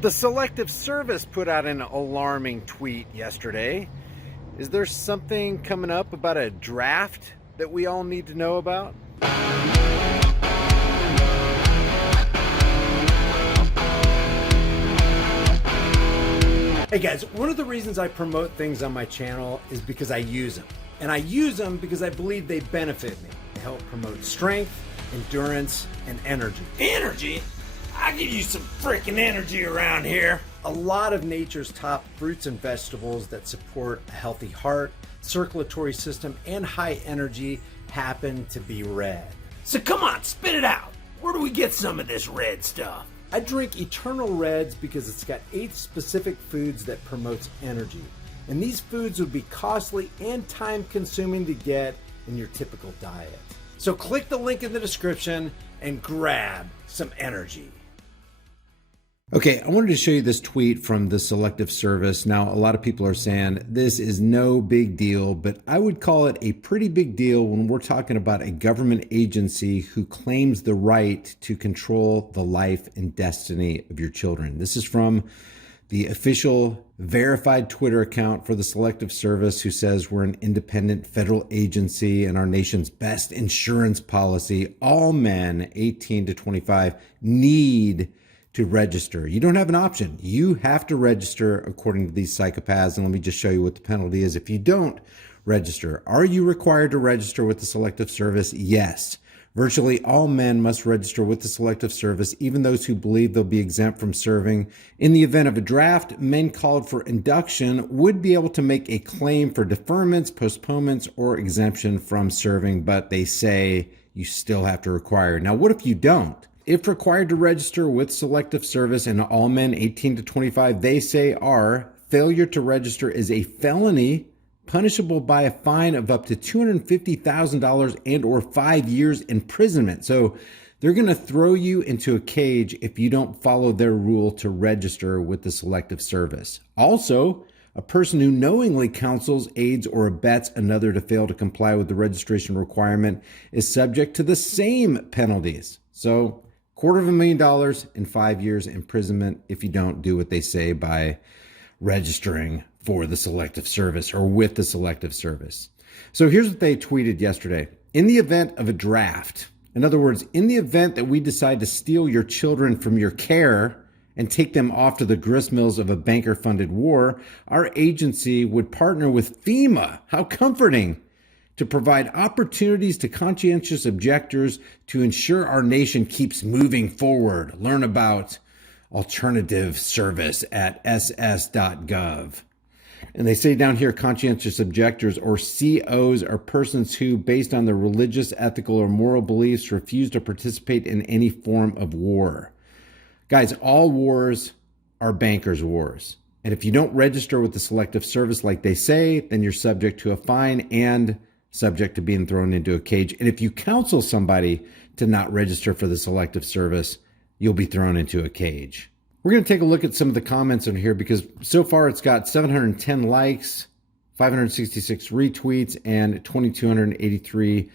The Selective Service put out an alarming tweet yesterday. Is there something coming up about a draft that we all need to know about? Hey guys, one of the reasons I promote things on my channel is because I use them. And I use them because I believe they benefit me. They help promote strength, endurance, and energy. Energy? I give you some freaking energy around here. A lot of nature's top fruits and vegetables that support a healthy heart, circulatory system, and high energy happen to be red. So come on, spit it out. Where do we get some of this red stuff? I drink Eternal Reds because it's got 8 specific foods that promotes energy. And these foods would be costly and time consuming to get in your typical diet. So click the link in the description and grab some energy. Okay, I wanted to show you this tweet from the Selective Service. Now, a lot of people are saying this is no big deal, but I would call it a pretty big deal when we're talking about a government agency who claims the right to control the life and destiny of your children. This is from the official verified Twitter account for the Selective Service, who says we're an independent federal agency and our nation's best insurance policy. All men 18 to 25 need to register. You don't have an option. You have to register according to these psychopaths. And let me just show you what the penalty is if you don't register. Are you required to register with the Selective Service? Yes. Virtually all men must register with the Selective Service, even those who believe they'll be exempt from serving. In the event of a draft, men called for induction would be able to make a claim for deferments, postponements, or exemption from serving, but they say you still have to require. Now, what if you don't? If required to register with Selective Service, and all men 18 to 25, they say failure to register is a felony punishable by a fine of up to $250,000 and or 5 years imprisonment. So they're going to throw you into a cage if you don't follow their rule to register with the Selective Service. Also, a person who knowingly counsels, aids, or abets another to fail to comply with the registration requirement is subject to the same penalties. So $250,000 and 5 years imprisonment if you don't do what they say by registering for the Selective Service or with the Selective Service. So here's what they tweeted yesterday. In the event of a draft, in other words, in the event that we decide to steal your children from your care and take them off to the gristmills of a banker-funded war, our agency would partner with FEMA. How comforting! To provide opportunities to conscientious objectors to ensure our nation keeps moving forward. Learn about alternative service at ss.gov. And they say down here, conscientious objectors or COs are persons who, based on their religious, ethical, or moral beliefs, refuse to participate in any form of war. Guys, all wars are bankers' wars. And if you don't register with the Selective Service like they say, then you're subject to a fine and subject to being thrown into a cage. And if you counsel somebody to not register for the Selective Service, you'll be thrown into a cage. We're going to take a look at some of the comments on here because so far it's got 710 likes, 566 retweets, and 2,283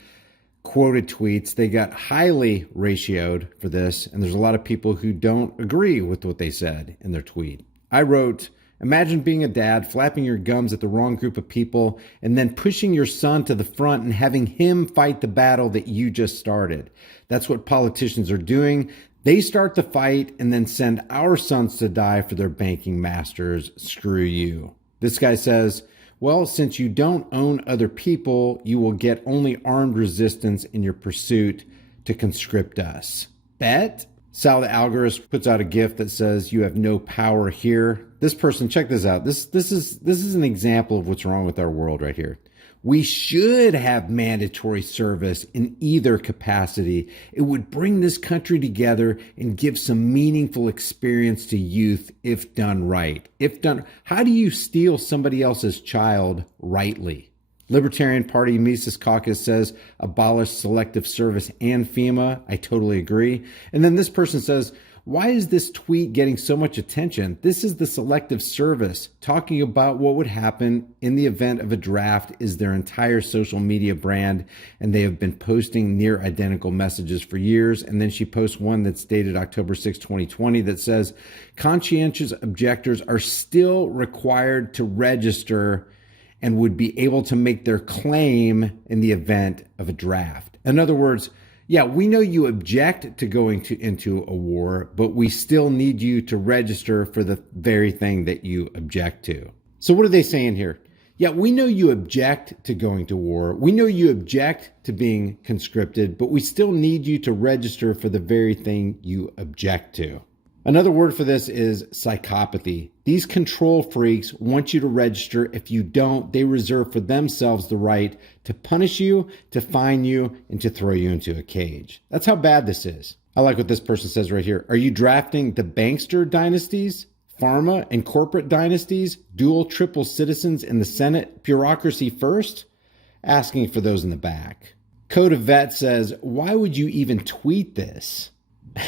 quoted tweets. They got highly ratioed for this, and there's a lot of people who don't agree with what they said in their tweet. I wrote, imagine being a dad, flapping your gums at the wrong group of people, and then pushing your son to the front and having him fight the battle that you just started. That's what politicians are doing. They start the fight and then send our sons to die for their banking masters. Screw you. This guy says, well, since you don't own other people, you will get only armed resistance in your pursuit to conscript us. Bet? Sal the Algorist puts out a GIF that says, you have no power here. This person, check this out. This is an example of what's wrong with our world right here. We should have mandatory service in either capacity. It would bring this country together and give some meaningful experience to youth if done right. How do you steal somebody else's child rightly? Libertarian Party Mises Caucus says abolish Selective Service and FEMA. I totally agree. And then this person says, Why is this tweet getting so much attention? This is the Selective Service talking about what would happen in the event of a draft is their entire social media brand, and they have been posting near identical messages for years. And then she posts one that's dated October 6, 2020 that says, conscientious objectors are still required to register and would be able to make their claim in the event of a draft. In other words, yeah, we know you object to going into a war, but we still need you to register for the very thing that you object to. So what are they saying here? Yeah, we know you object to going to war. We know you object to being conscripted, but we still need you to register for the very thing you object to. Another word for this is psychopathy. These control freaks want you to register. If you don't, they reserve for themselves the right to punish you, to fine you, and to throw you into a cage. That's how bad this is. I like what this person says right here. Are you drafting the bankster dynasties, pharma and corporate dynasties, dual, triple citizens in the Senate bureaucracy first? Asking for those in the back. Code of Vet says, why would you even tweet this?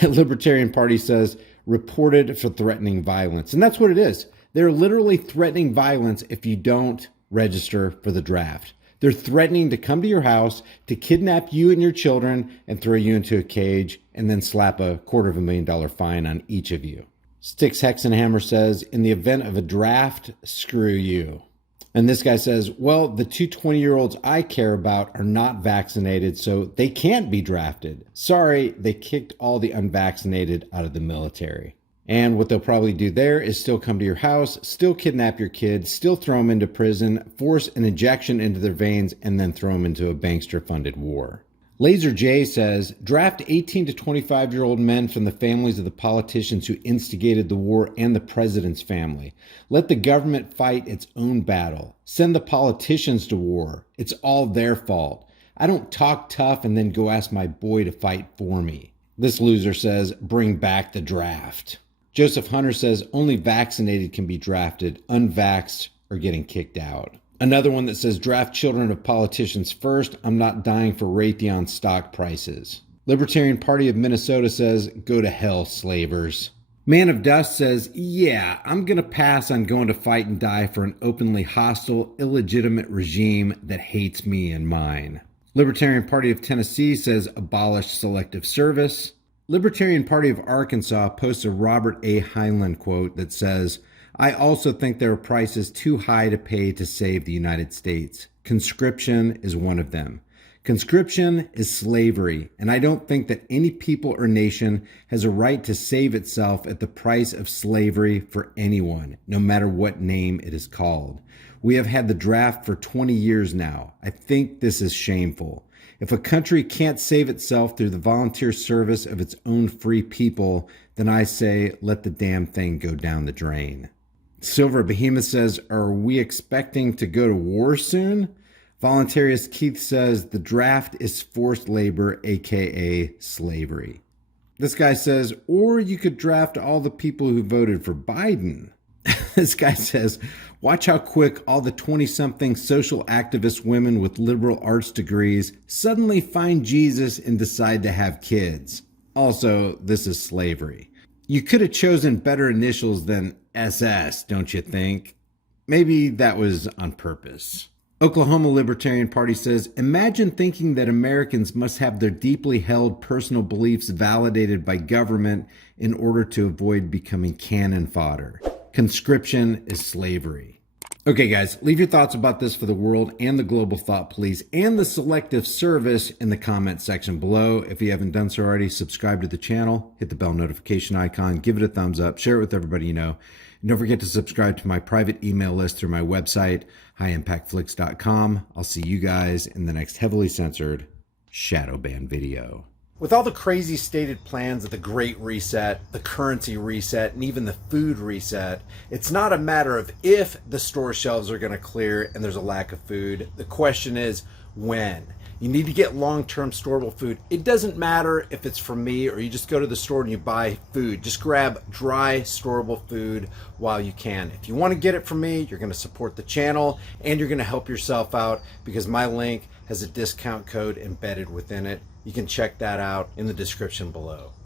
Libertarian Party says, reported for threatening violence. And that's what it is. They're literally threatening violence if you don't register for the draft. They're threatening to come to your house, to kidnap you and your children and throw you into a cage and then slap a $250,000 fine on each of you. Styx Hexenhammer says, in the event of a draft, screw you. And this guy says, well, the two 20-year-olds I care about are not vaccinated, so they can't be drafted. Sorry, they kicked all the unvaccinated out of the military. And what they'll probably do there is still come to your house, still kidnap your kids, still throw them into prison, force an injection into their veins, and then throw them into a bankster-funded war. Laser J says, draft 18 to 25-year-old men from the families of the politicians who instigated the war and the president's family. Let the government fight its own battle. Send the politicians to war. It's all their fault. I don't talk tough and then go ask my boy to fight for me. This loser says, bring back the draft. Joseph Hunter says, only vaccinated can be drafted. Unvaxxed are getting kicked out. Another one that says, draft children of politicians first. I'm not dying for Raytheon stock prices. Libertarian Party of Minnesota says, go to hell, slavers. Man of Dust says, yeah, I'm going to pass on going to fight and die for an openly hostile, illegitimate regime that hates me and mine. Libertarian Party of Tennessee says, abolish selective service. Libertarian Party of Arkansas posts a Robert A. Heinlein quote that says, I also think there are prices too high to pay to save the United States. Conscription is one of them. Conscription is slavery, and I don't think that any people or nation has a right to save itself at the price of slavery for anyone, no matter what name it is called. We have had the draft for 20 years now. I think this is shameful. If a country can't save itself through the volunteer service of its own free people, then I say, let the damn thing go down the drain. Silver Behemoth says, are we expecting to go to war soon? Voluntarist Keith says, the draft is forced labor, aka slavery. This guy says, or you could draft all the people who voted for Biden. This guy says, watch how quick all the 20-something social activist women with liberal arts degrees suddenly find Jesus and decide to have kids. Also, this is slavery. You could have chosen better initials than SS, don't you think? Maybe that was on purpose. Oklahoma Libertarian Party says, imagine thinking that Americans must have their deeply held personal beliefs validated by government in order to avoid becoming cannon fodder. Conscription is slavery. Okay, guys, leave your thoughts about this for the world and the global thought police and the selective service in the comment section below. If you haven't done so already, subscribe to the channel, hit the bell notification icon, give it a thumbs up, share it with everybody you know. And don't forget to subscribe to my private email list through my website, highimpactflix.com. I'll see you guys in the next heavily censored shadow ban video. With all the crazy stated plans of the Great Reset, the currency reset, and even the food reset, it's not a matter of if the store shelves are going to clear and there's a lack of food. The question is when. You need to get long-term storable food. It doesn't matter if it's from me or you just go to the store and you buy food. Just grab dry, storable food while you can. If you want to get it from me, you're going to support the channel and you're going to help yourself out because my link has a discount code embedded within it. You can check that out in the description below.